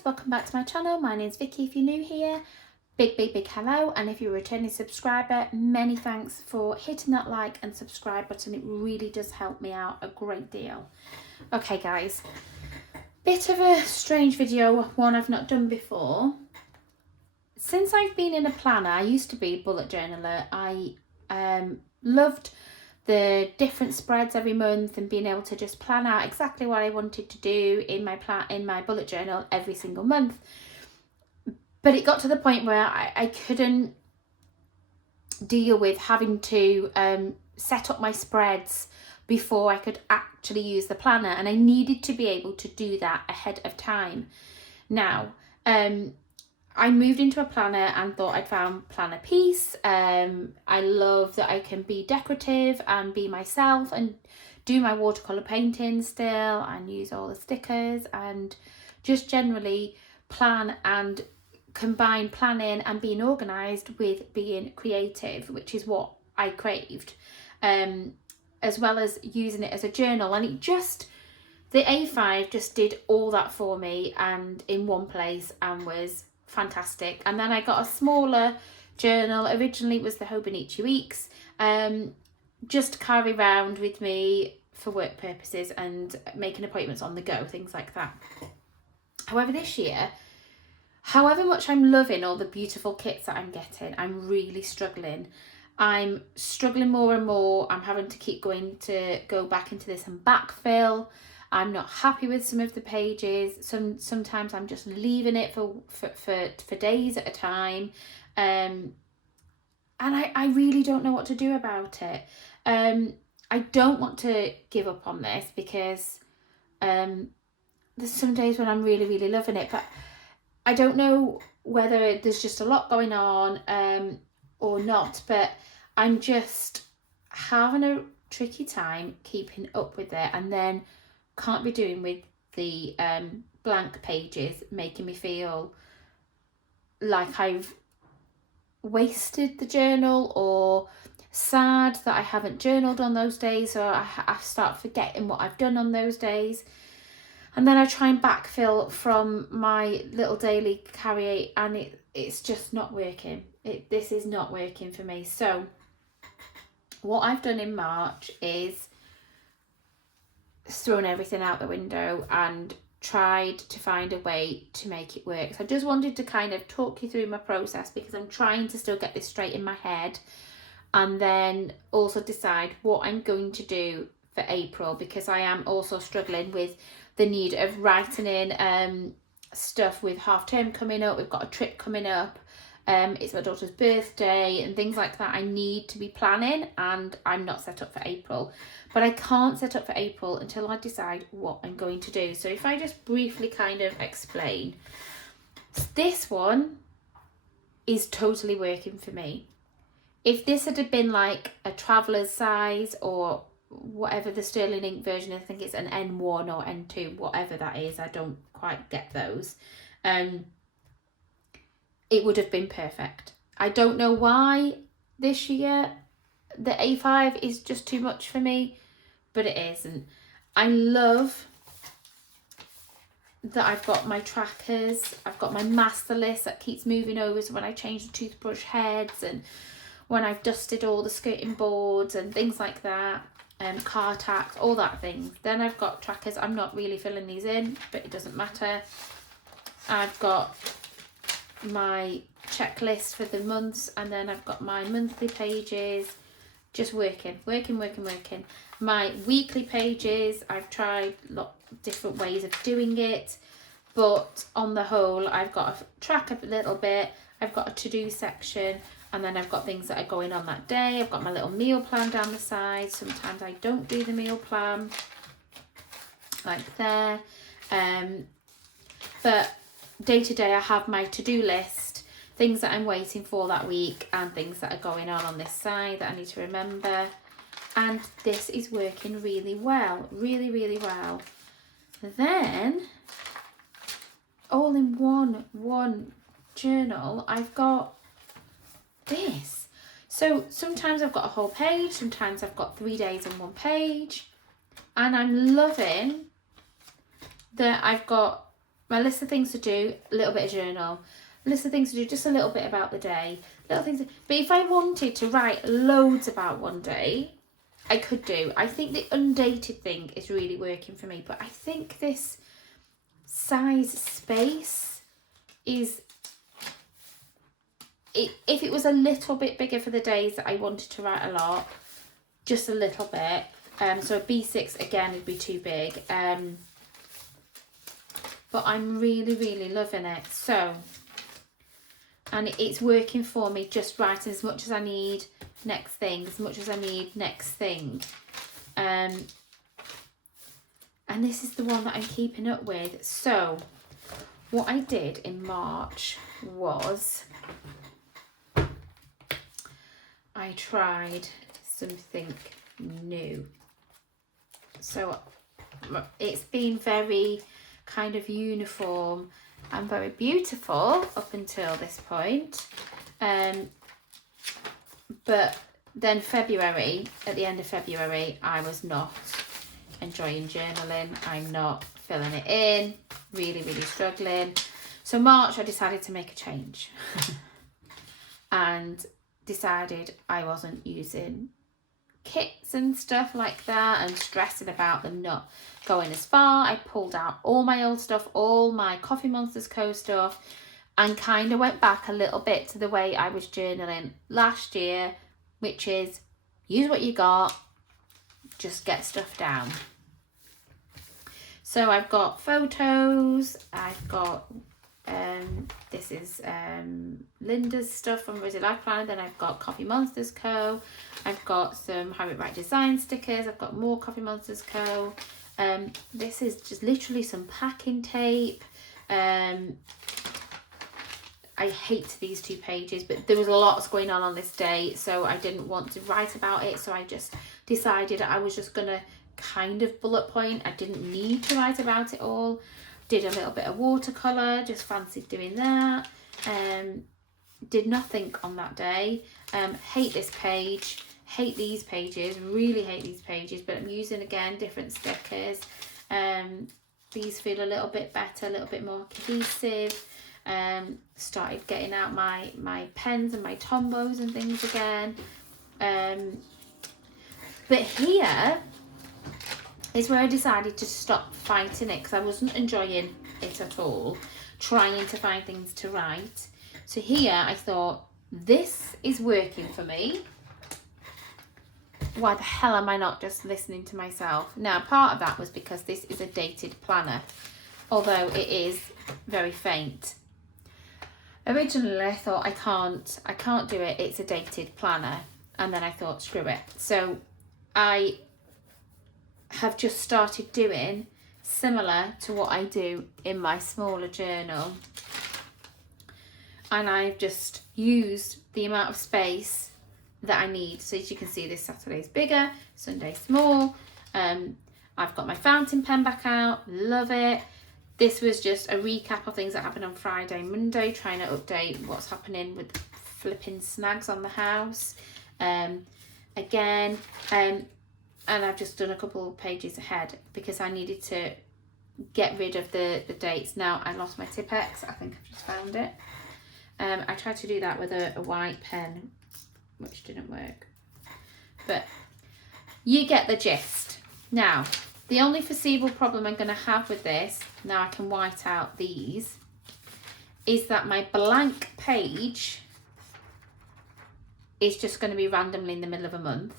guys, welcome back to my channel. My name's Vicky if you're new here. Big hello, and if you're a returning subscriber, many thanks for hitting that like and subscribe button. It really does help me out a great deal. Okay guys, bit of a strange video, one I've not done before. Since I've been in a planner, I used to be a bullet journaler. I loved the different spreads every month and being able to just plan out exactly what I wanted to do in my bullet journal every single month. But it got to the point where I couldn't deal with having to set up my spreads before I could actually use the planner, and I needed to be able to do that ahead of time. Now, I moved into a planner and thought I'd found planner peace. I love that I can be decorative and be myself and do my watercolour painting still and use all the stickers and just generally plan and combine planning and being organised with being creative, which is what I craved, as well as using it as a journal. And the A5 just did all that for me and in one place and was fantastic. And then I got a smaller journal. Originally it was the Hobonichi Weeks, just to carry around with me for work purposes and making appointments on the go, things like that. However, this year, however much I'm loving all the beautiful kits that I'm getting, I'm really struggling. I'm struggling more and more. I'm having to keep go back into this and backfill. I'm not happy with some of the pages. Sometimes I'm just leaving it for days at a time. And I really don't know what to do about it. I don't want to give up on this because there's some days when I'm really loving it, but I don't know whether there's just a lot going on or not, but I'm just having a tricky time keeping up with it, and then can't be doing with the blank pages, making me feel like I've wasted the journal or sad that I haven't journaled on those days, or I start forgetting what I've done on those days. And then I try and backfill from my little daily carry, and it's just not working. This is not working for me. So what I've done in March is thrown everything out the window and tried to find a way to make it work. So I just wanted to kind of talk you through my process, because I'm trying to still get this straight in my head, and then also decide what I'm going to do for April, because I am also struggling with the need of writing in stuff with half term coming up. We've got a trip coming up. It's my daughter's birthday and things like that. I need to be planning, and I'm not set up for April. But I can't set up for April until I decide what I'm going to do. So if I just briefly kind of explain, this one is totally working for me. If this had been like a traveller's size or whatever the sterling ink version, I think it's an N1 or N2, whatever that is, I don't quite get those, it would have been perfect. I don't know why this year the A5 is just too much for me, but it isn't. I love that I've got my trackers, I've got my master list that keeps moving over, so when I change the toothbrush heads and when I've dusted all the skirting boards and things like that, car tacks, all that thing. Then I've got trackers. I'm not really filling these in, but it doesn't matter. I've got my checklist for the months, and then I've got my monthly pages, just working. My weekly pages, I've tried different ways of doing it, but on the whole, I've got to track a little bit. I've got a to-do section, and then I've got things that are going on that day. I've got my little meal plan down the side. Sometimes I don't do the meal plan, like there. But day to day, I have my to-do list, things that I'm waiting for that week, and things that are going on this side that I need to remember. And this is working really well, really well. Then, all in one journal, I've got this. So sometimes I've got a whole page, sometimes I've got 3 days in one page, and I'm loving that I've got my list of things to do, a little bit of journal. List of things to do, just a little bit about the day. Little things. But if I wanted to write loads about one day, I could do. I think the undated thing is really working for me. But I think this size space is... if it was a little bit bigger for the days that I wanted to write a lot, just a little bit. So a B6 again would be too big. But I'm really, really loving it. So, and it's working for me, just writing as much as I need, next thing, as much as I need, next thing. And this is the one that I'm keeping up with. So what I did in March was I tried something new. So it's been very kind of uniform and very beautiful up until this point. But then February, at the end of February, I was not enjoying journaling. I'm not filling it in, really, really struggling. So March, I decided to make a change and decided I wasn't using kits and stuff like that and stressing about them not going as far. I pulled out all my old stuff, all my Coffee Monsters Co stuff, and kind of went back a little bit to the way I was journaling last year, which is use what you got, just get stuff down. So I've got photos, I've got this is Linda's stuff from Rosy Life Planner, then I've got Coffee Monsters Co, I've got some How It Right Design stickers, I've got more Coffee Monsters Co. This is just literally some packing tape. I hate these 2 pages, but there was a lot going on this day, so I didn't want to write about it, so I just decided I was just gonna kind of bullet point. I didn't need to write about it all. Did a little bit of watercolour, just fancied doing that. Did nothing on that day. Hate this page, hate these pages, really hate these pages, but I'm using again different stickers. These feel a little bit better, a little bit more cohesive. Started getting out my pens and my Tombos and things again. But here is where I decided to stop fighting it, because I wasn't enjoying it at all, trying to find things to write. So here I thought, this is working for me. Why the hell am I not just listening to myself? Now, part of that was because this is a dated planner, although it is very faint. Originally I thought I can't do it, it's a dated planner, and then I thought screw it. So I have just started doing similar to what I do in my smaller journal, and I've just used the amount of space that I need. So as you can see, this Saturday's bigger, Sunday small. I've got my fountain pen back out, love it. This was just a recap of things that happened on Friday, Monday, trying to update what's happening with flipping snags on the house. Again, and I've just done a couple of pages ahead because I needed to get rid of the dates. Now, I lost my Tipp-Ex. I think I've just found it. I tried to do that with a white pen, which didn't work. But you get the gist. Now, the only foreseeable problem I'm going to have with this, now I can white out these, is that my blank page is just going to be randomly in the middle of a month.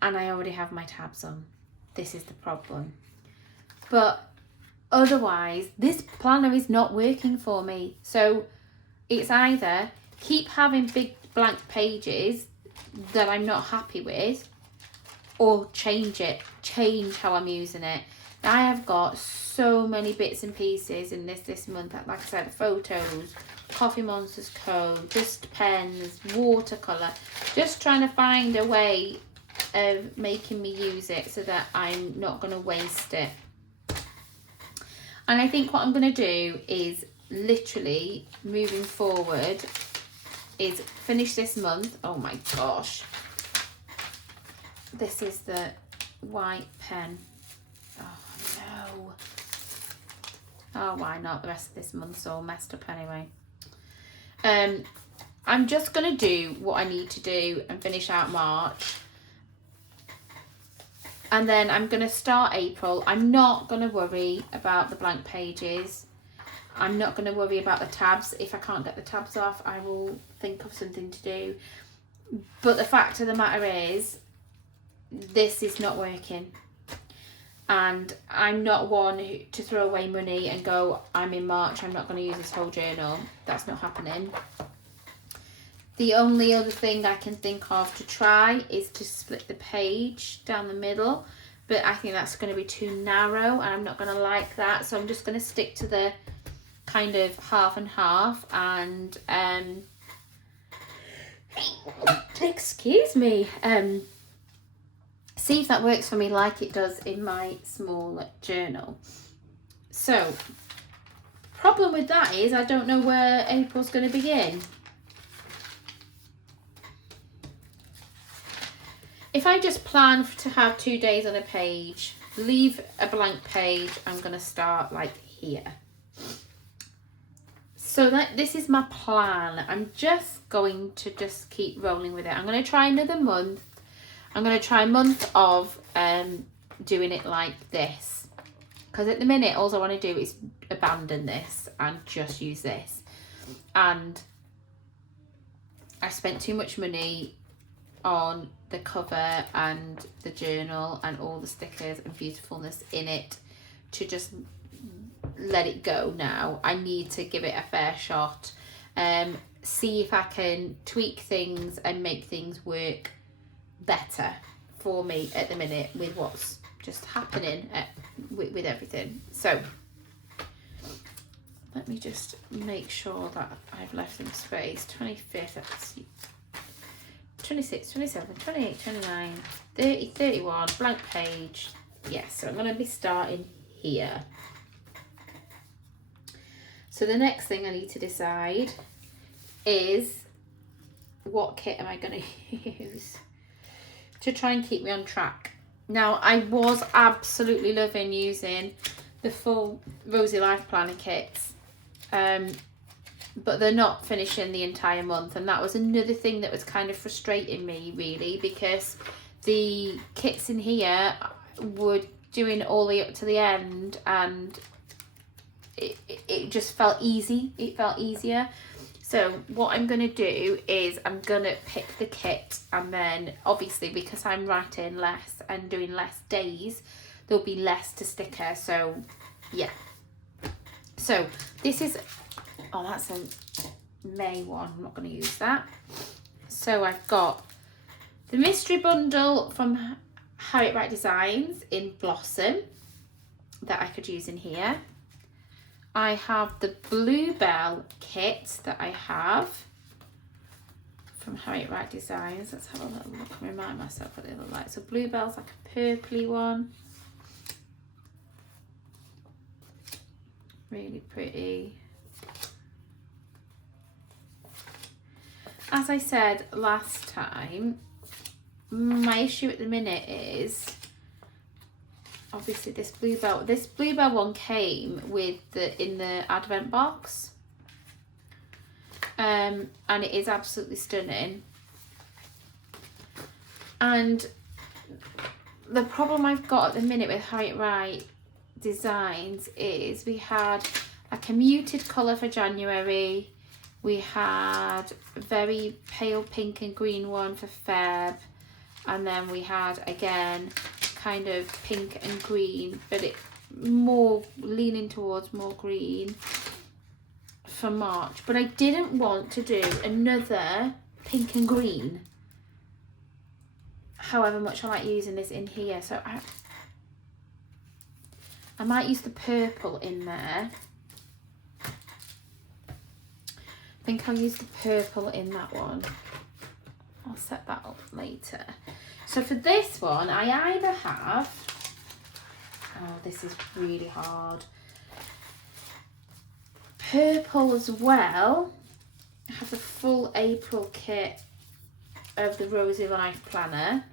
And I already have my tabs on. This is the problem. But otherwise, this planner is not working for me. So it's either keep having big blank pages that I'm not happy with, or change it, change how I'm using it. I have got so many bits and pieces in this month. Like I said, photos, Coffee Monsters Co, just pens, watercolour, just trying to find a way of making me use it so that I'm not going to waste it. And I think what I'm going to do is literally moving forward is finish this month. Oh my gosh, this is the white pen. Oh no, Oh, why not? The rest of this month's all messed up anyway. I'm just going to do what I need to do and finish out March. And then I'm going to start April. I'm not going to worry about the blank pages. I'm not going to worry about the tabs. If I can't get the tabs off, I will think of something to do. But the fact of the matter is, this is not working. And I'm not one to throw away money and go, I'm in March, I'm not going to use this whole journal. That's not happening. The only other thing I can think of to try is to split the page down the middle. But I think that's going to be too narrow and I'm not going to like that. So I'm just going to stick to the kind of half and half and excuse me, see if that works for me like it does in my small journal. So problem with that is I don't know where April's going to begin. If I just plan to have 2 days on a page, leave a blank page, I'm going to start like here. So this is my plan. I'm just going to keep rolling with it. I'm going to try another month. I'm going to try a month of doing it like this. Because at the minute, all I want to do is abandon this and just use this. And I spent too much money on the cover and the journal and all the stickers and beautifulness in it to just let it go now. I need to give it a fair shot, see if I can tweak things and make things work better for me at the minute with what's just happening with everything. So let me just make sure that I've left some space. 25th, let's see, 26, 27, 28, 29, 30, 31, blank page. Yes, so I'm going to be starting here. So the next thing I need to decide is what kit am I going to use to try and keep me on track. Now, I was absolutely loving using the full Rosy Life Planner kits, but they're not finishing the entire month, and that was another thing that was kind of frustrating me really, because the kits in here were doing all the way up to the end and it just felt easy. It felt easier. So what I'm going to do is I'm going to pick the kit, and then obviously because I'm writing less and doing less days, there'll be less to sticker. So yeah, so this is, oh, that's a May one, I'm not going to use that. So I've got the mystery bundle from How It Right Designs in Blossom that I could use in here. I have the Bluebell kit that I have from How It Right Designs. Let's have a little look and remind myself what they look like. So Bluebell's like a purpley one. Really pretty. As I said last time, my issue at the minute is obviously this Bluebell one came with in the advent box, and it is absolutely stunning. And the problem I've got at the minute with How It Right Designs is we had like a muted colour for January, we had a very pale pink and green one for Feb, and then we had again kind of pink and green, but it more leaning towards more green for March. But I didn't want to do another pink and green, however much I like using this in here. So I might use the purple in there. I think I'll use the purple in that one. I'll set that up later. So for this one, I either have, oh, this is really hard, purple as well. I have the full April kit of the Rosy Life Planner.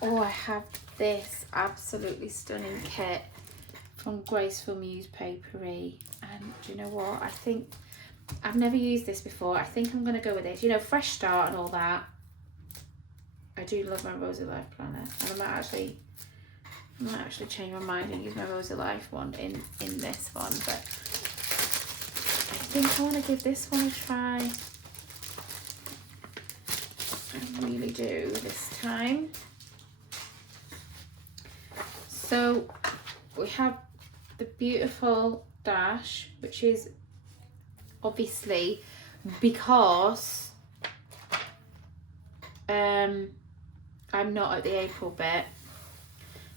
Or I have this absolutely stunning kit from Graceful Muse Paperie. And do you know what? I think I've never used this before. I think I'm going to go with this. You know, fresh start and all that. I do love my Rosy Life planner, and I might actually change my mind and use my Rosy Life one in this one, but I think I want to give this one a try. I really do this time. So we have the beautiful dash, which is obviously because I'm not at the April bit.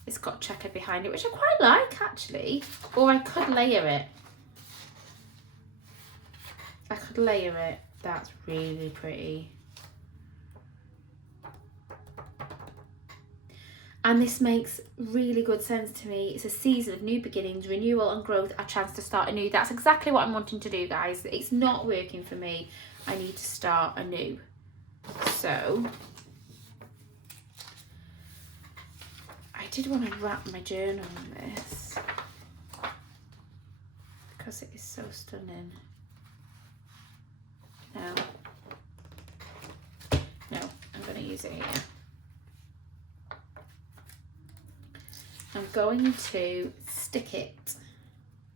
It's got checker behind it, which I quite like actually. Or I could layer it. That's really pretty. And this makes really good sense to me. It's a season of new beginnings, renewal and growth, a chance to start anew. That's exactly what I'm wanting to do, guys. It's not working for me. I need to start anew. So I did want to wrap my journal in this because it is so stunning. No, I'm going to use it here. I'm going to stick it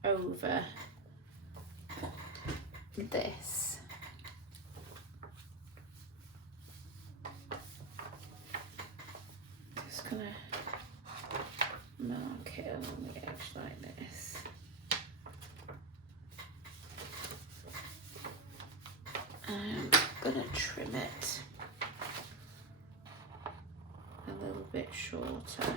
over this. Just going to mark it along the edge like this. I'm going to trim it a little bit shorter.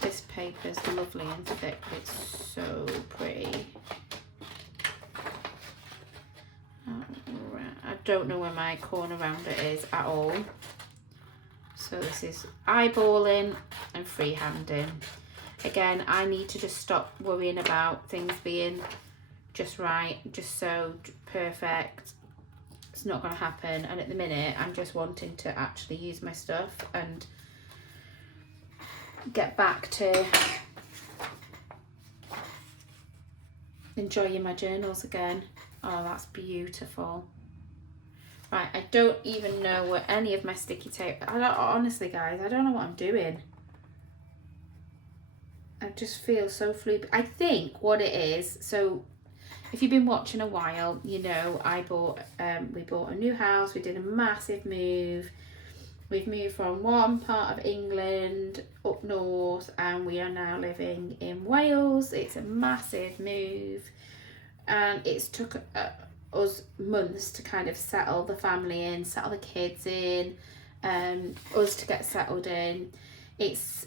This paper is lovely and thick, it's so pretty. I don't know where my corner rounder is at all. So this is eyeballing and freehanding. Again, I need to just stop worrying about things being just right, just so perfect. It's not going to happen. And at the minute, I'm just wanting to actually use my stuff and get back to enjoying my journals again. Oh, that's beautiful. Right, I don't even know where any of my sticky tape, honestly guys, I don't know what I'm doing. I just feel so fluid. I think what it is, so if you've been watching a while, you know we bought a new house, we did a massive move. We've moved from one part of England up north and we are now living in Wales. It's a massive move and it's took us months to kind of settle the family in, settle the kids in, us to get settled in. It's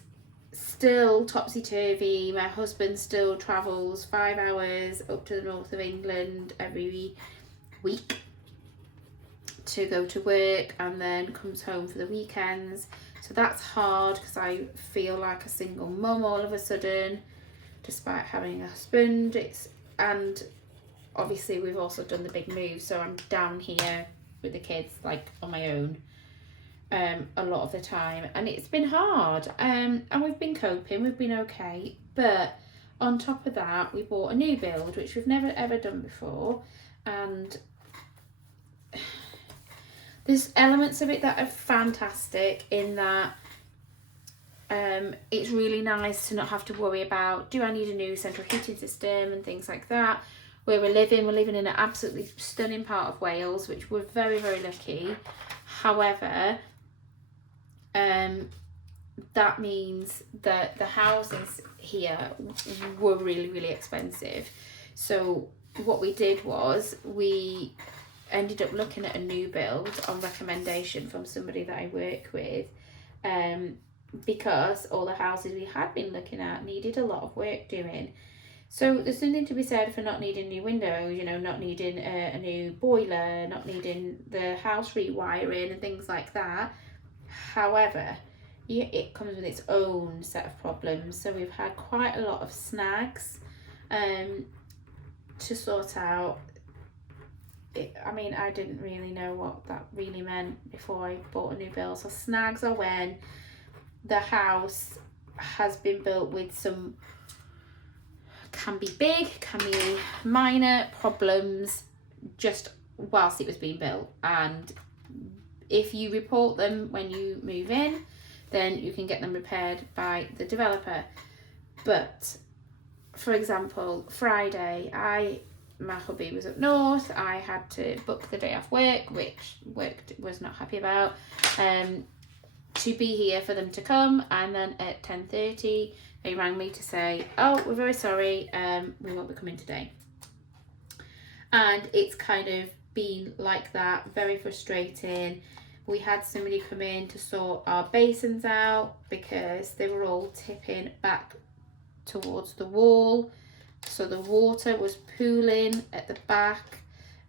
still topsy-turvy. My husband still travels 5 hours up to the north of England every week to go to work and then comes home for the weekends. So that's hard because I feel like a single mum all of a sudden, despite having a husband. And obviously we've also done the big move, so I'm down here with the kids like on my own a lot of the time, and it's been hard, and we've been coping, we've been okay. But on top of that, we bought a new build, which we've never ever done before, and there's elements of it that are fantastic in that it's really nice to not have to worry about, do I need a new central heating system and things like that. Where we're living in an absolutely stunning part of Wales, which we're very, very lucky. However, that means that the houses here were really, really expensive. So what we did was we ended up looking at a new build on recommendation from somebody that I work with, because all the houses we had been looking at needed a lot of work doing. So there's something to be said for not needing new windows, you know, not needing a new boiler, not needing the house rewiring and things like that. However, it comes with its own set of problems. So we've had quite a lot of snags to sort out. I mean, I didn't really know what that really meant before I bought a new build. So snags are when the house has been built with some, can be big, can be minor problems just whilst it was being built. And if you report them when you move in, then you can get them repaired by the developer. But for example, Friday, my hubby was up north. I had to book the day off work, which work was not happy about, to be here for them to come. And then at 10:30 they rang me to say, oh, we're very sorry, we won't be coming today. And it's kind of been like that, very frustrating. We had somebody come in to sort our basins out because they were all tipping back towards the wall, so the water was pooling at the back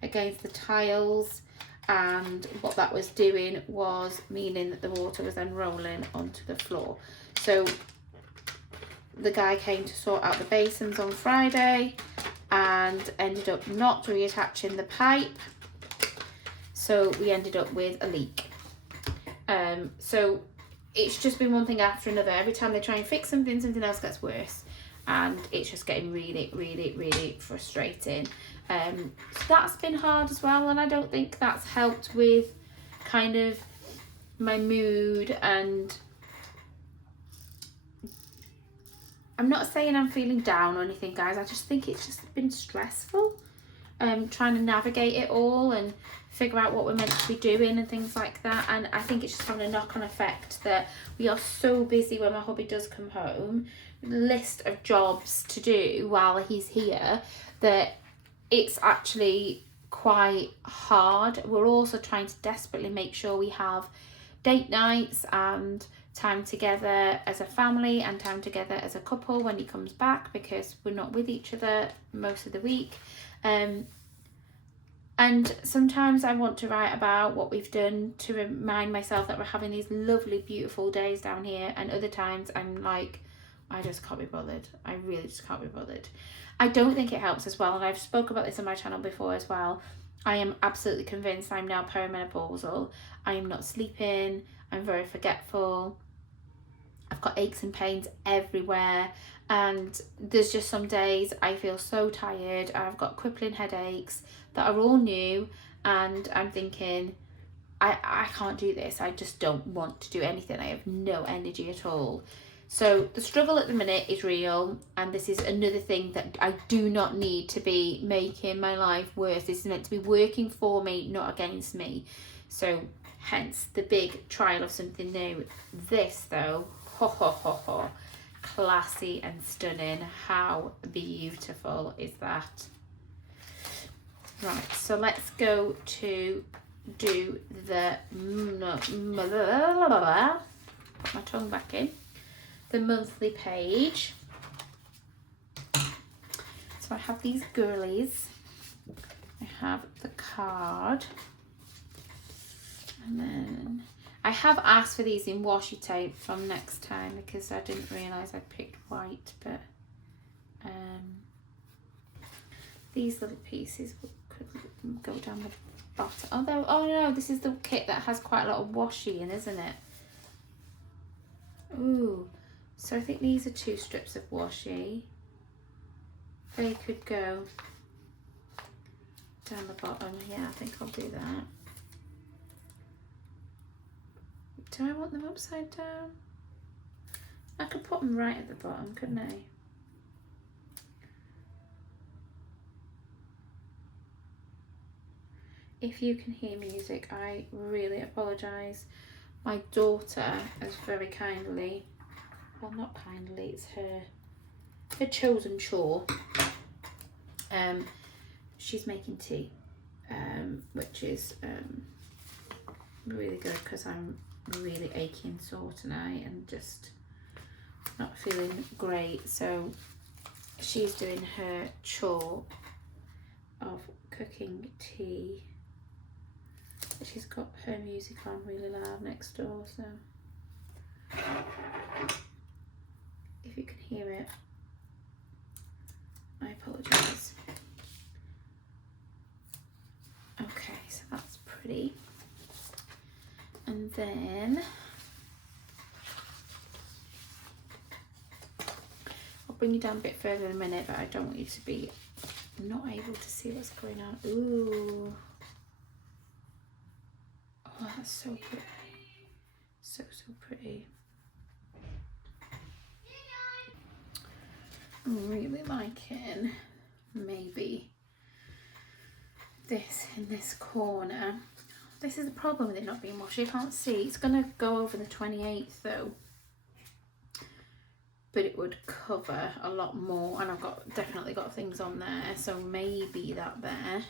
against the tiles, and what that was doing was meaning that the water was then rolling onto the floor. So the guy came to sort out the basins on Friday and ended up not reattaching the pipe, so we ended up with a leak. So it's just been one thing after another. Every time they try and fix something, something else gets worse, and it's just getting really, really, really frustrating. So that's been hard as well, and I don't think that's helped with kind of my mood. And I'm not saying I'm feeling down or anything, guys. I just think it's just been stressful, trying to navigate it all and figure out what we're meant to be doing and things like that. And I think it's just having a knock-on effect that we are so busy when my hubby does come home, list of jobs to do while he's here, that it's actually quite hard. We're also trying to desperately make sure we have date nights and time together as a family and time together as a couple when he comes back, because we're not with each other most of the week. And sometimes I want to write about what we've done to remind myself that we're having these lovely, beautiful days down here. And other times I'm like, I just can't be bothered. I really just can't be bothered. I don't think it helps as well. And I've spoke about this on my channel before as well. I am absolutely convinced I'm now perimenopausal. I am not sleeping. I'm very forgetful. I've got aches and pains everywhere. And there's just some days I feel so tired. I've got crippling headaches that are all new, and I'm thinking, I can't do this. I just don't want to do anything. I have no energy at all. So the struggle at the minute is real, and this is another thing that I do not need to be making my life worse. This is meant to be working for me, not against me. So hence the big trial of something new. This though, ho ho ho ho, classy and stunning. How beautiful is that? Right, so let's go to do the, put my tongue back in, the monthly page. So I have these girlies, I have the card, and then I have asked for these in washi tape from next time because I didn't realise I picked white, but these little pieces could go down the bottom. Although, oh no, this is the kit that has quite a lot of washi in, isn't it? Ooh, so I think these are 2 strips of washi. They could go down the bottom. Yeah, I think I'll do that. Do I want them upside down? I could put them right at the bottom, couldn't I? If you can hear music, I really apologise. My daughter has very kindly, well, not kindly, it's her chosen chore. She's making tea, which is really good because I'm really achy and sore tonight and just not feeling great. So she's doing her chore of cooking tea. She's got her music on really loud next door, so if you can hear it, I apologise. pretty. And then I'll bring you down a bit further in a minute, but I don't want you to be not able to see what's going on. Ooh. Oh, that's so pretty. So pretty. I'm really liking maybe this in this corner. This is the problem with it not being washed. You can't see. It's going to go over the 28th though. But it would cover a lot more. And I've definitely got things on there. So maybe that there.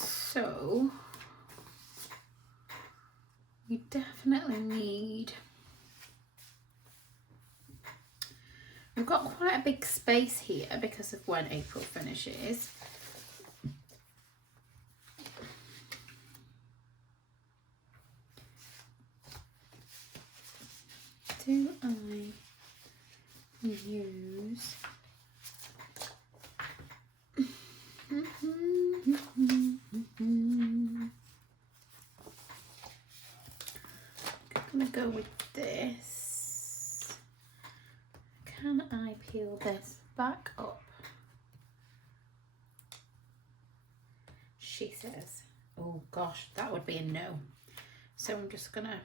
So you definitely need, we've got quite a big space here because of when April finishes. Do I use I'm gonna go with this. Can I peel this back up? She says, oh gosh, that would be a no. So I'm just gonna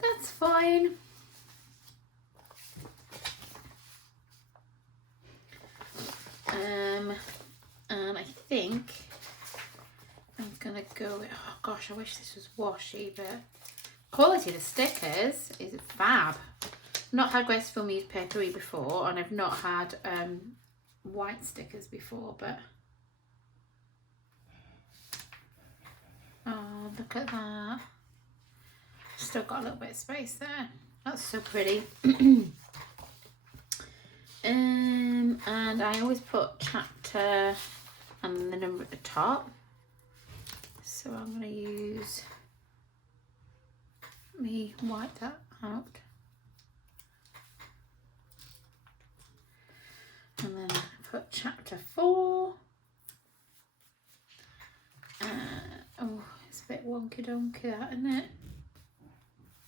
that's fine. And I think I'm gonna go with, oh gosh, I wish this was washi, but quality of the stickers is fab. I've not had Graceful Muse Paperie before, and I've not had white stickers before, but oh, look at that. Still got a little bit of space there. That's so pretty. And I always put chapter and the number at the top. So I'm going to use, let me wipe that out. And then I put chapter 4. Oh, it's a bit wonky donkey that, isn't it?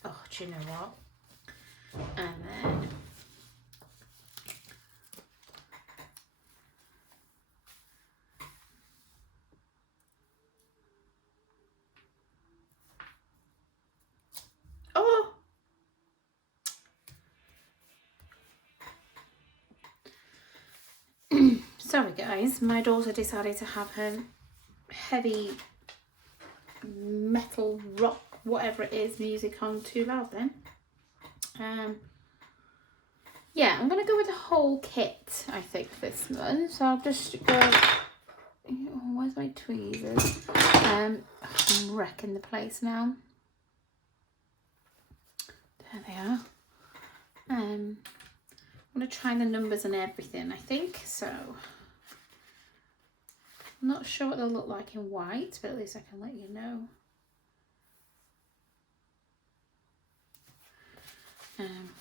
Oh, do you know what? And then oh, sorry guys, my daughter decided to have her heavy metal rock, whatever it is, music on too loud then. Yeah, I'm gonna go with the whole kit, I think, this month. So I'll just go, oh, where's my tweezers? I'm wrecking the place now. There they are. I'm gonna try the numbers and everything, I think. So I'm not sure what they'll look like in white, but at least I can let you know.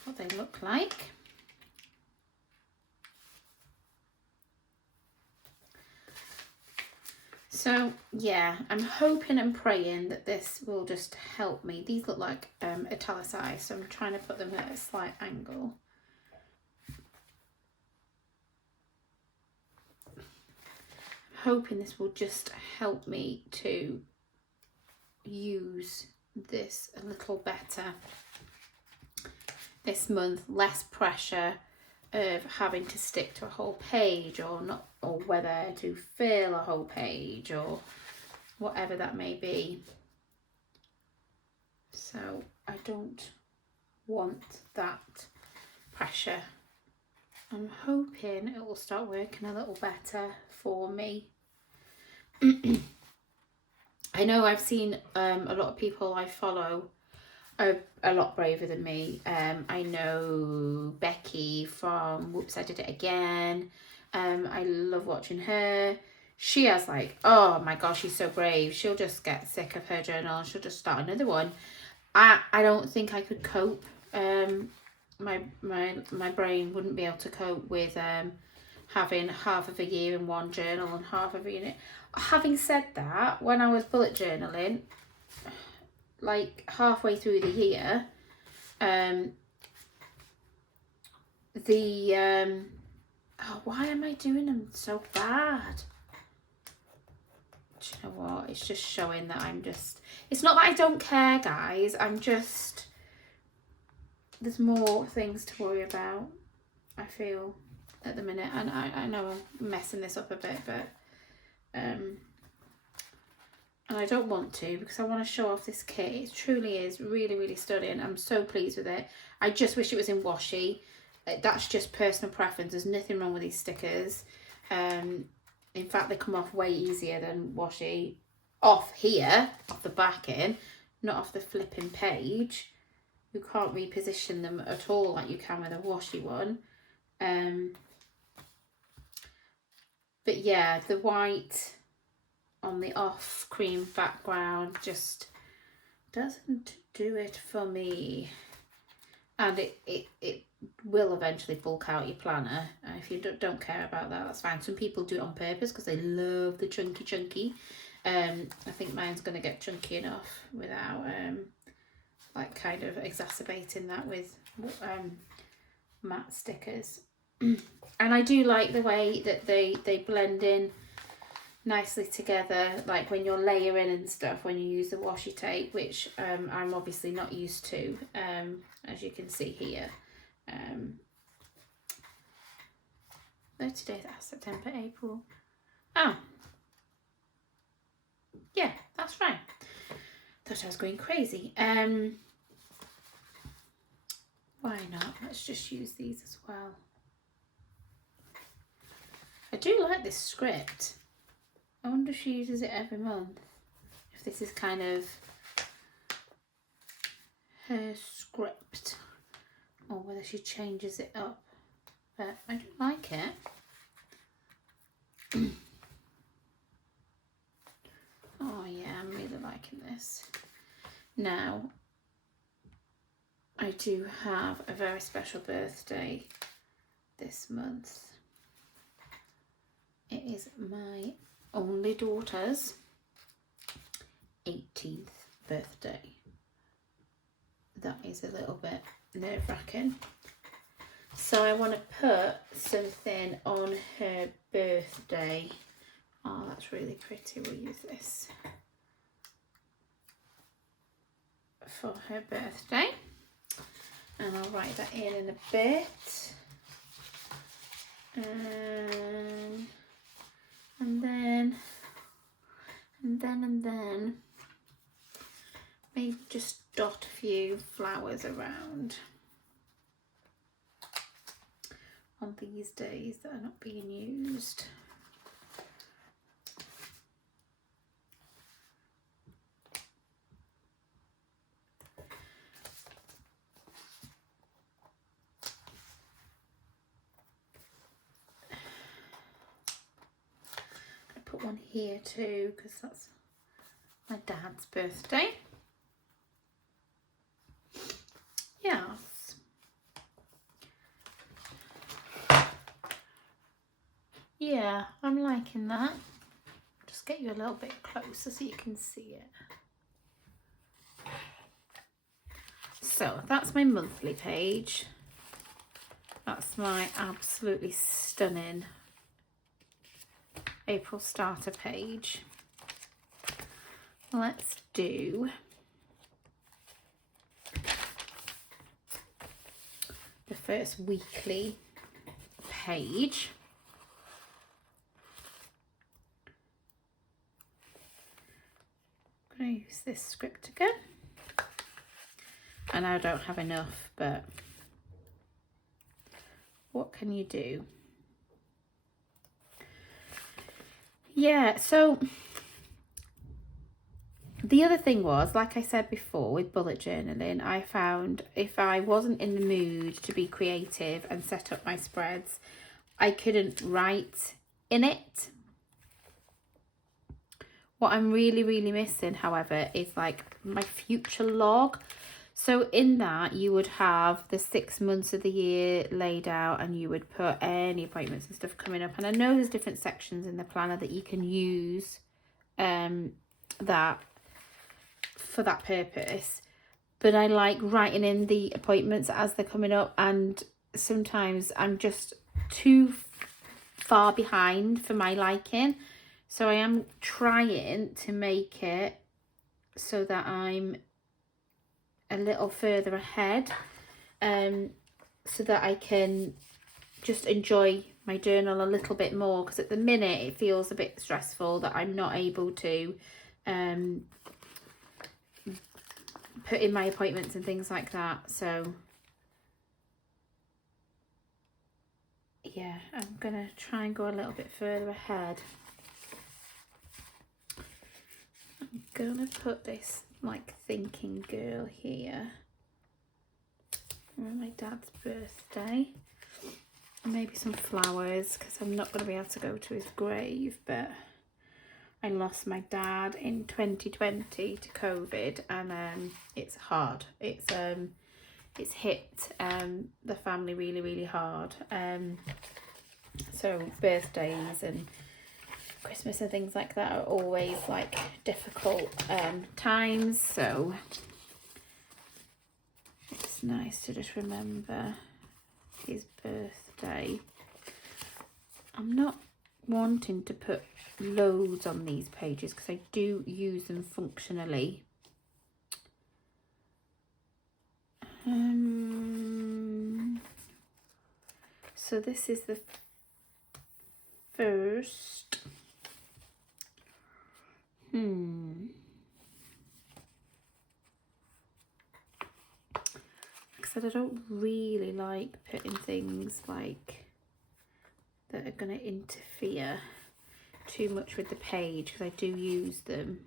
What they look like. So yeah, I'm hoping and praying that this will just help me. These look like italicized, so I'm trying to put them at a slight angle. I'm hoping this will just help me to use this a little better this month, less pressure of having to stick to a whole page or not, or whether to fill a whole page or whatever that may be. So I don't want that pressure. I'm hoping it will start working a little better for me. I know I've seen a lot of people I follow are a lot braver than me. I know Becky from Whoops, I Did It Again. I love watching her. She has like, oh my gosh, she's so brave. She'll just get sick of her journal and she'll just start another one. I don't think I could cope. My brain wouldn't be able to cope with having half of a year in one journal and half of a year. Having said that, when I was bullet journaling, like halfway through the year, oh, why am I doing them so bad? Do you know what? It's just showing that I'm just, it's not that I don't care, guys. I'm just, there's more things to worry about, I feel, at the minute. And I know I'm messing this up a bit, but, and I don't want to, because I want to show off this kit. It truly is really, really stunning. I'm so pleased with it. I just wish it was in washi. That's just personal preference. There's nothing wrong with these stickers. In fact, they come off way easier than washi. Off here, off the backing, not off the flipping page. You can't reposition them at all like you can with a washi one. But yeah, the white on the off cream background just doesn't do it for me. And it will eventually bulk out your planner. If you don't care about that, that's fine. Some people do it on purpose because they love the chunky. I think mine's going to get chunky enough without like kind of exacerbating that with matte stickers. And I do like the way that they blend in nicely together, like when you're layering and stuff, when you use the washi tape, which I'm obviously not used to, as you can see here. Today's September, April. Oh, yeah, that's right. Thought I was going crazy. Why not? Let's just use these as well. I do like this script. I wonder if she uses it every month. If this is kind of her script, or whether she changes it up. But I do like it. Oh yeah, I'm really liking this. Now, I do have a very special birthday this month. It is my only daughter's 18th birthday. That is a little bit nerve-wracking. So I want to put something on her birthday. Oh, that's really pretty. We'll use this for her birthday. And I'll write that in a bit. And then maybe just dot a few flowers around on these days that are not being used. I put one here too because that's my dad's birthday. Yes. Yeah, I'm liking that. Just get you a little bit closer so you can see it. So that's my monthly page. That's my absolutely stunning April starter page. Let's do the first weekly page. I'm going to use this script again. And I don't have enough, but what can you do? Yeah, so the other thing was, like I said before, with bullet journaling, I found if I wasn't in the mood to be creative and set up my spreads, I couldn't write in it. What I'm really missing, however, is like my future log. So in that you would have the 6 months of the year laid out, and you would put any appointments and stuff coming up. And I know there's different sections in the planner that you can use that for that purpose. But I like writing in the appointments as they're coming up, and sometimes I'm just too far behind for my liking. So I am trying to make it so that I'm a little further ahead, so that I can just enjoy my journal a little bit more, because at the minute it feels a bit stressful that I'm not able to put in my appointments and things like that. So yeah, I'm gonna try and go a little bit further ahead. I'm gonna put this like thinking girl here on my dad's birthday, and maybe some flowers, because I'm not going to be able to go to his grave. But I lost my dad in 2020 to COVID, and it's hard. It's hit the family really hard. So birthdays and Christmas and things like that are always like difficult times, so it's nice to just remember his birthday. I'm not wanting to put loads on these pages because I do use them functionally. So this is the first. Because I don't really like putting things like that are going to interfere too much with the page, because I do use them.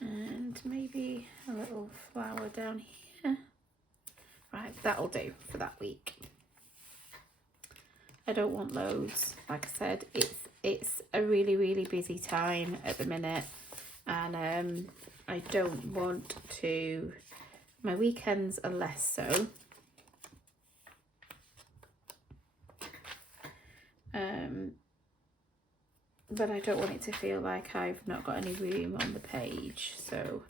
And maybe a little flower down here. Right, that'll do for that week. I don't want loads. Like I said, it's a really busy time at the minute, and I don't want to. My weekends are less so. But I don't want it to feel like I've not got any room on the page. So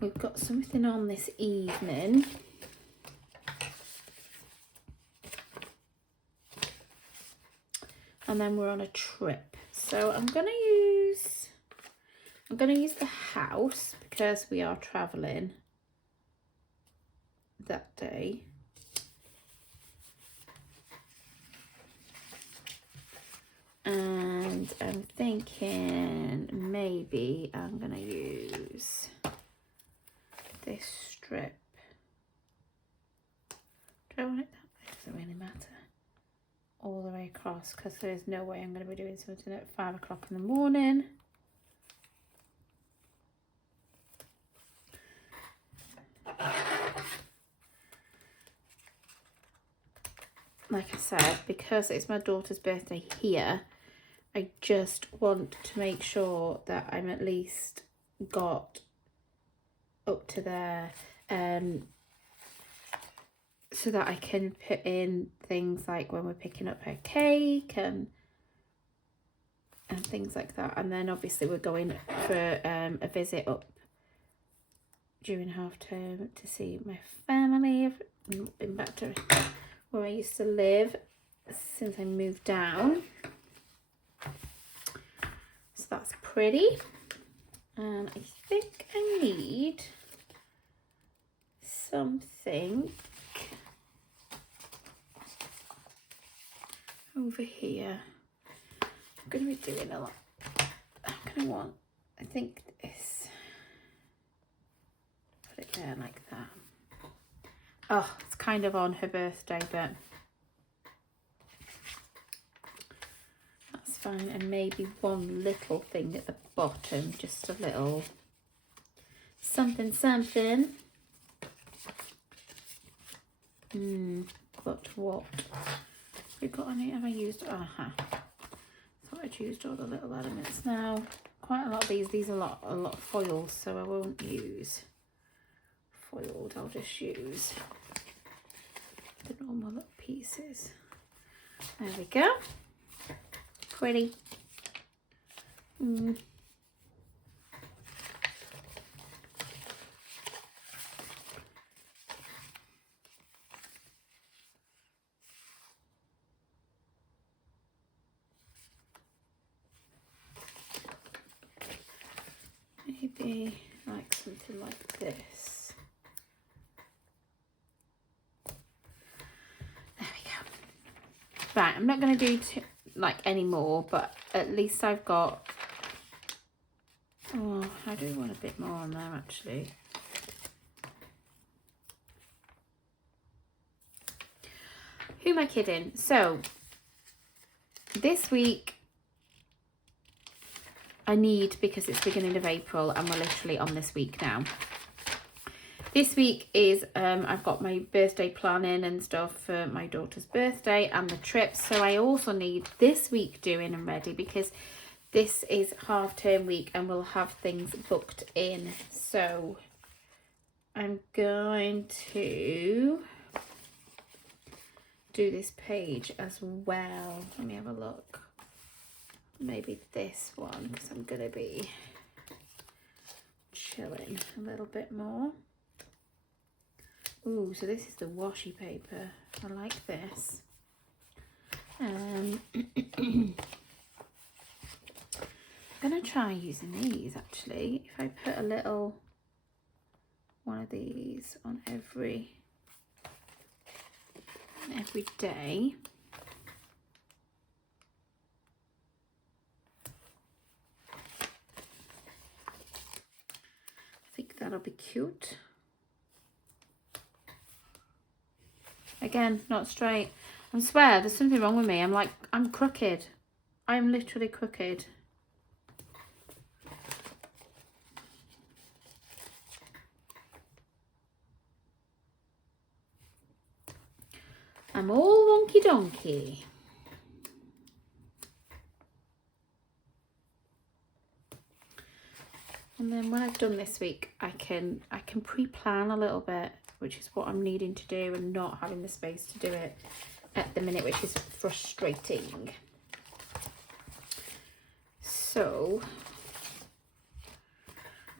we've got something on this evening. And then we're on a trip. So I'm gonna use the house because we are traveling that day. And I'm thinking maybe I'm gonna use this strip. Do I want it that way? Doesn't really matter. All the way across, because there's no way I'm going to be doing something at 5 o'clock in the morning. Like I said, because it's my daughter's birthday here, I just want to make sure that I'm at least got up to there, so that I can put in things like when we're picking up her cake and things like that. And then obviously we're going for a visit up during half term to see my family. I've been back to where I used to live since I moved down. So that's pretty. And I think I need something over here. I'm going to be doing a lot. I'm going to want, I think this, put it there like that. Oh, it's kind of on her birthday, but that's fine, and maybe one little thing at the bottom, just a little something. But what? Have we got any? Have I used? Thought I'd used all the little elements now. Quite a lot of these are a lot of foils, so I won't use foiled. I'll just use the normal little pieces. There we go. Pretty. Maybe like something like this. There we go. Right, I'm not going to do any more, but at least I've got, oh, I do want a bit more on there actually. Who am I kidding? So this week I need, because it's beginning of April and we're literally on this week now. This week is, I've got my birthday planning and stuff for my daughter's birthday and the trip. So I also need this week doing and ready, because this is half term week and we'll have things booked in. So I'm going to do this page as well. Let me have a look. Maybe this one, because I'm going to be chilling a little bit more. Ooh, so this is the washi paper. I like this. I'm going to try using these actually. If I put a little one of these on every day. I think that'll be cute. Again, not straight. I swear, there's something wrong with me. I'm crooked. I'm literally crooked. I'm all wonky donkey. And then when I've done this week, I can pre-plan a little bit, which is what I'm needing to do, and not having the space to do it at the minute, which is frustrating. So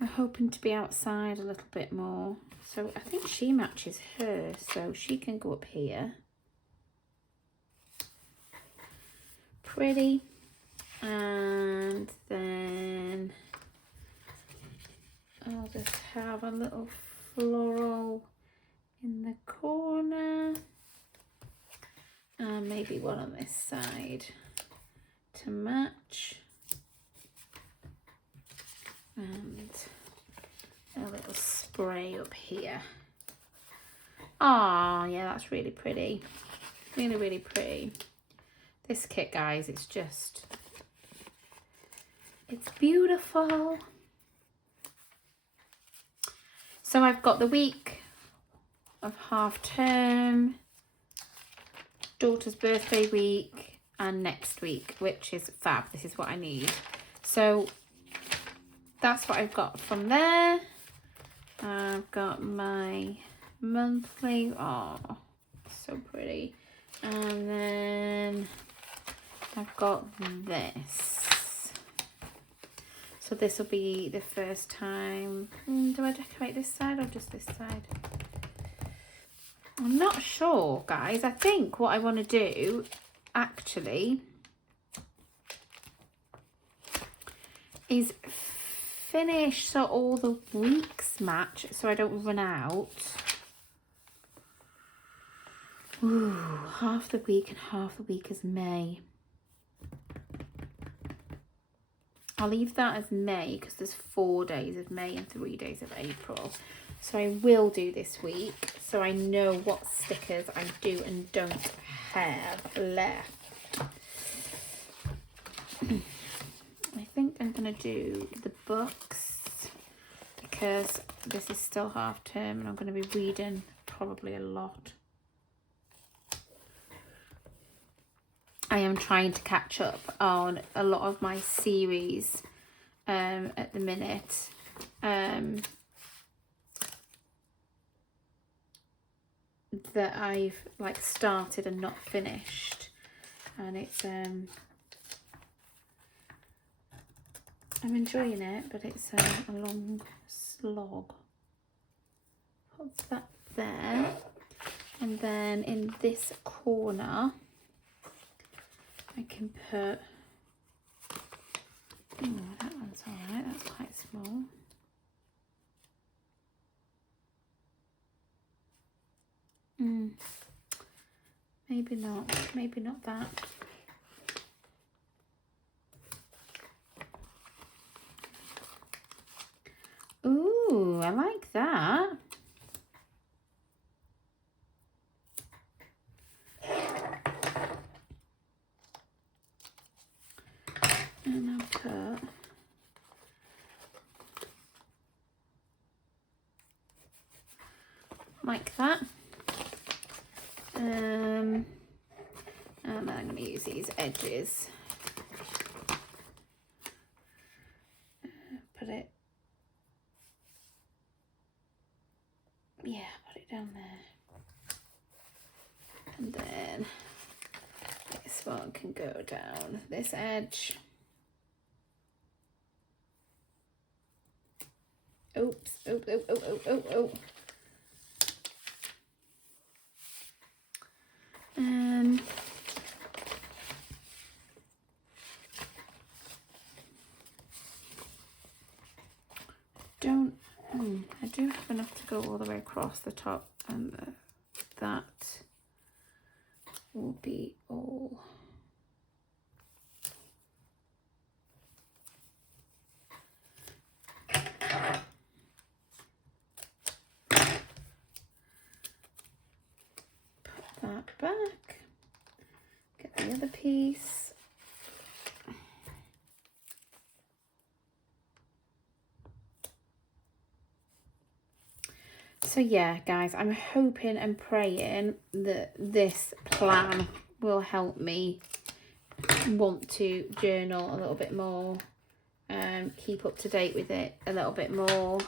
I'm hoping to be outside a little bit more. So I think she matches her, so she can go up here. Pretty. And then I'll just have a little floral in the corner, and maybe one on this side to match, and a little spray up here. Oh yeah, that's really pretty. Really pretty. This kit, guys, it's beautiful. So I've got the week of half term, daughter's birthday week, and next week, which is fab. This is what I need. So that's what I've got from there. I've got my monthly. Oh, so pretty. And then I've got this. So this will be the first time. Do I decorate this side or just this side? I'm not sure, guys. I think what I want to do actually is finish so all the weeks match, so I don't run out. Ooh, half the week and half the week is May. I'll leave that as May because there's 4 days of May and 3 days of April. So I will do this week, so I know what stickers I do and don't have left. I think I'm going to do the books because this is still half term and I'm going to be reading probably a lot. I am trying to catch up on a lot of my series at the minute. That I've like started and not finished, and it's I'm enjoying it, but it's a long slog. Put that there, and then in this corner I can put, oh, that one's alright, that's quite small. Maybe not that. Ooh, I like that. And I'll put like that. And I'm going to use these edges. Put it, yeah, put it down there. And then this one can go down this edge. Oops, oh. I do have enough to go all the way across the top, and that will be all. Put that back, get the other piece. So yeah, guys, I'm hoping and praying that this plan will help me want to journal a little bit more, keep up to date with it a little bit more,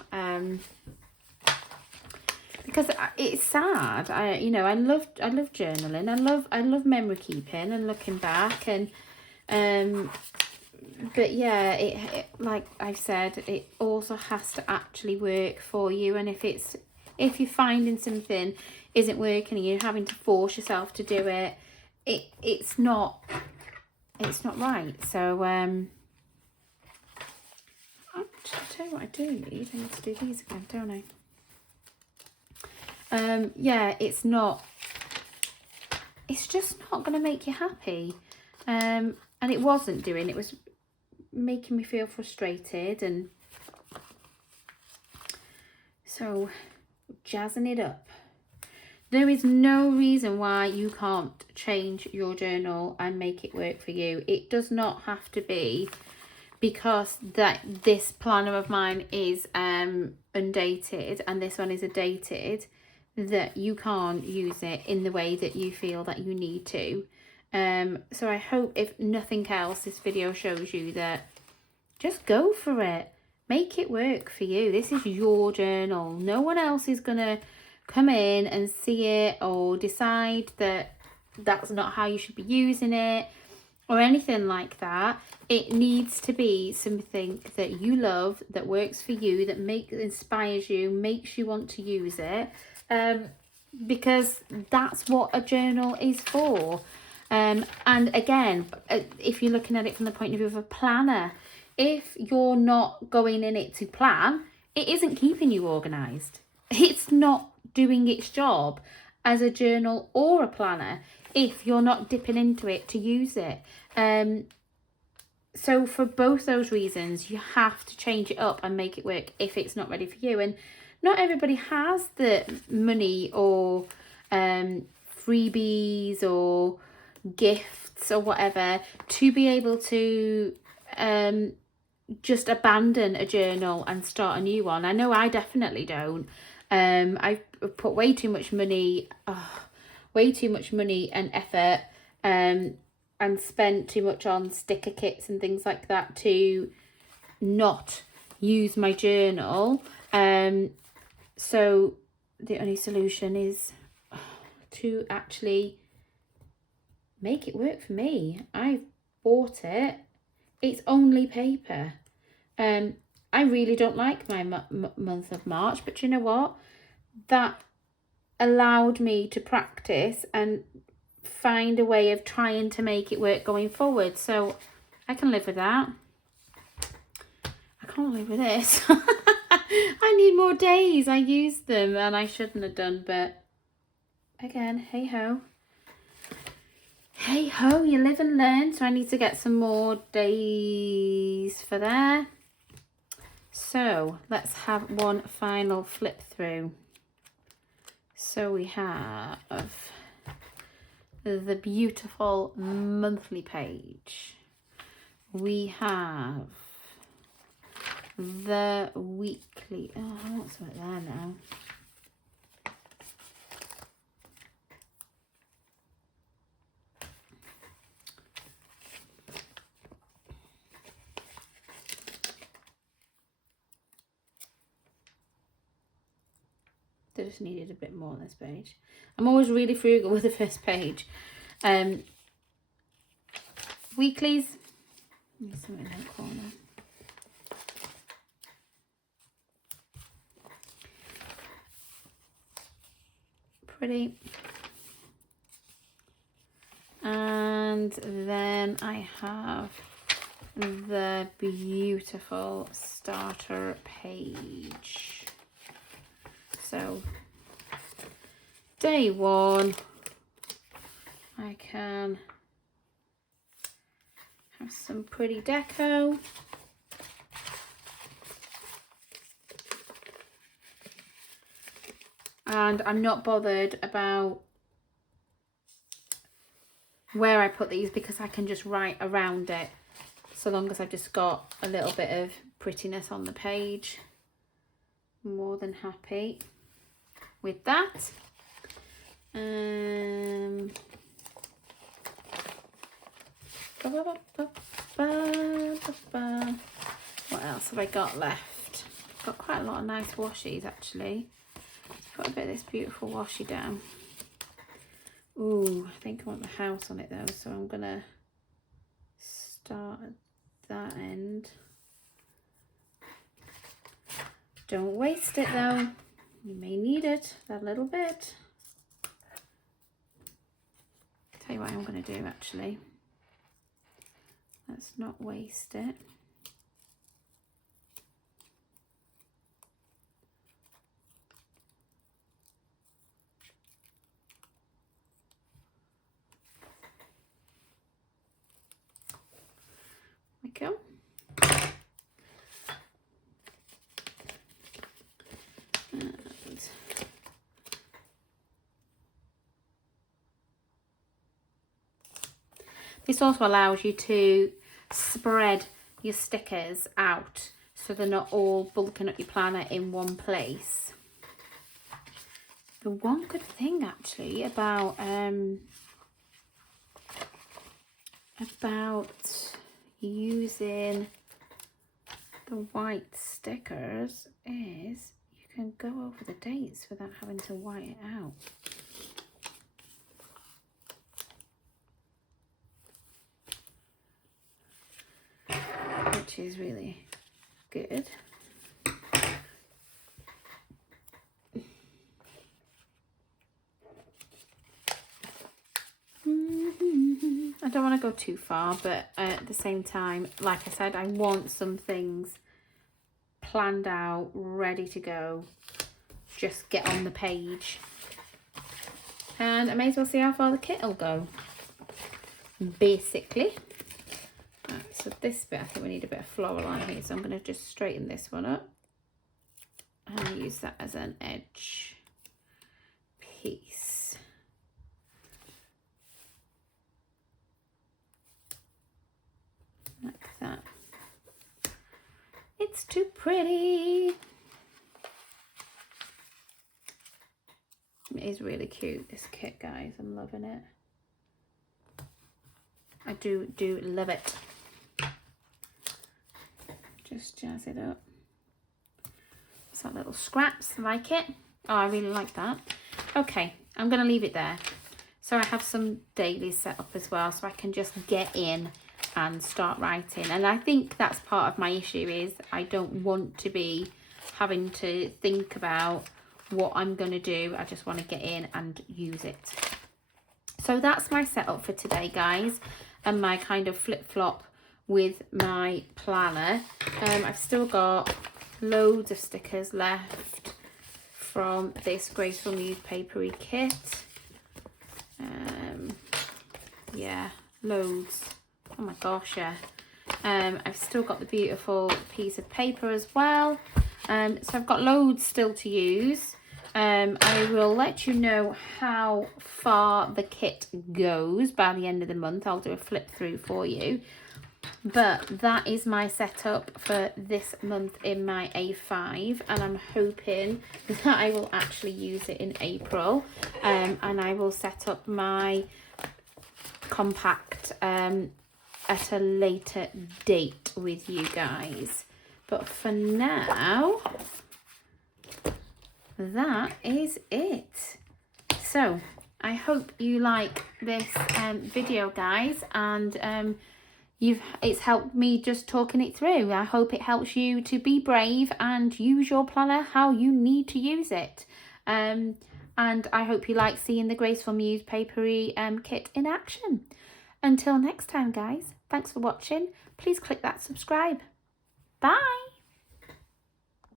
because it's sad. I love journaling. I love memory keeping and looking back, and but yeah, it like I've said, it also has to actually work for you. And if you're finding something isn't working and you're having to force yourself to do it, it's not right. So I'll tell you what I do need. I need to do these again, don't I? Yeah, it's just not going to make you happy. And it wasn't doing, it was making me feel frustrated, and so jazzing it up. There is no reason why you can't change your journal and make it work for you. It does not have to be because this planner of mine is undated and this one is a dated, that you can't use it in the way that you feel that you need to. So I hope, if nothing else, this video shows you that just go for it. Make it work for you. This is your journal. No one else is going to come in and see it or decide that that's not how you should be using it or anything like that. It needs to be something that you love, that works for you, that inspires you, makes you want to use it, because that's what a journal is for. And again, if you're looking at it from the point of view of a planner, if you're not going in it to plan, it isn't keeping you organised. It's not doing its job as a journal or a planner if you're not dipping into it to use it. So for both those reasons, you have to change it up and make it work if it's not ready for you. And not everybody has the money or freebies or gifts guests or whatever to be able to just abandon a journal and start a new one. I know I definitely don't. I've put way too much money and effort and spent too much on sticker kits and things like that to not use my journal. So the only solution is to actually make it work for me. I've bought it. It's only paper. I really don't like my month of March, but you know what? That allowed me to practice and find a way of trying to make it work going forward. So I can live with that. I can't live with this. I need more days. I used them and I shouldn't have done, but again, hey ho. Hey ho, you live and learn. So I need to get some more days for there. So let's have one final flip through. So we have the beautiful monthly page. We have the weekly. Oh, I want something there now. I just needed a bit more on this page. I'm always really frugal with the first page. Weeklies. There's something in that corner. Pretty. And then I have the beautiful starter page. So day one, I can have some pretty deco. And I'm not bothered about where I put these because I can just write around it, so long as I've just got a little bit of prettiness on the page. More than happy with that. What else have I got left? I've got quite a lot of nice washies actually. Let's put a bit of this beautiful washi down. Ooh, I think I want the house on it though, so I'm gonna start at that end. Don't waste it though. You may need it that little bit. Tell you what I'm going to do actually. Let's not waste it. There we go. This also allows you to spread your stickers out so they're not all bulking up your planner in one place. The one good thing actually about using the white stickers is you can go over the dates without having to white it out. Which is really good. I don't want to go too far, but at the same time, like I said, I want some things planned out, ready to go. Just get on the page. And I may as well see how far the kit will go, basically. Right, so this bit, I think we need a bit of floral on here, so I'm going to just straighten this one up and use that as an edge piece. It's too pretty. It is really cute, this kit, guys. I'm loving it. I do love it. Just jazz it up. It's that little scraps, I like it. Oh, I really like that. Okay, I'm going to leave it there. So I have some dailies set up as well, so I can just get in and start writing. And I think that's part of my issue, is I don't want to be having to think about what I'm going to do. I just want to get in and use it. So that's my setup for today, guys, and my kind of flip-flop with my planner. I've still got loads of stickers left from this Graceful Muse Paperie kit. Yeah, loads. Oh my gosh, yeah. I've still got the beautiful piece of paper as well. So I've got loads still to use. I will let you know how far the kit goes by the end of the month. I'll do a flip through for you. But that is my setup for this month in my A5, and I'm hoping that I will actually use it in April, and I will set up my compact at a later date with you guys. But for now, that is it. So I hope you like this video, guys, and it's helped me just talking it through. I hope it helps you to be brave and use your planner how you need to use it. And I hope you like seeing the Graceful Muse Paperie kit in action. Until next time, guys, thanks for watching. Please click that subscribe.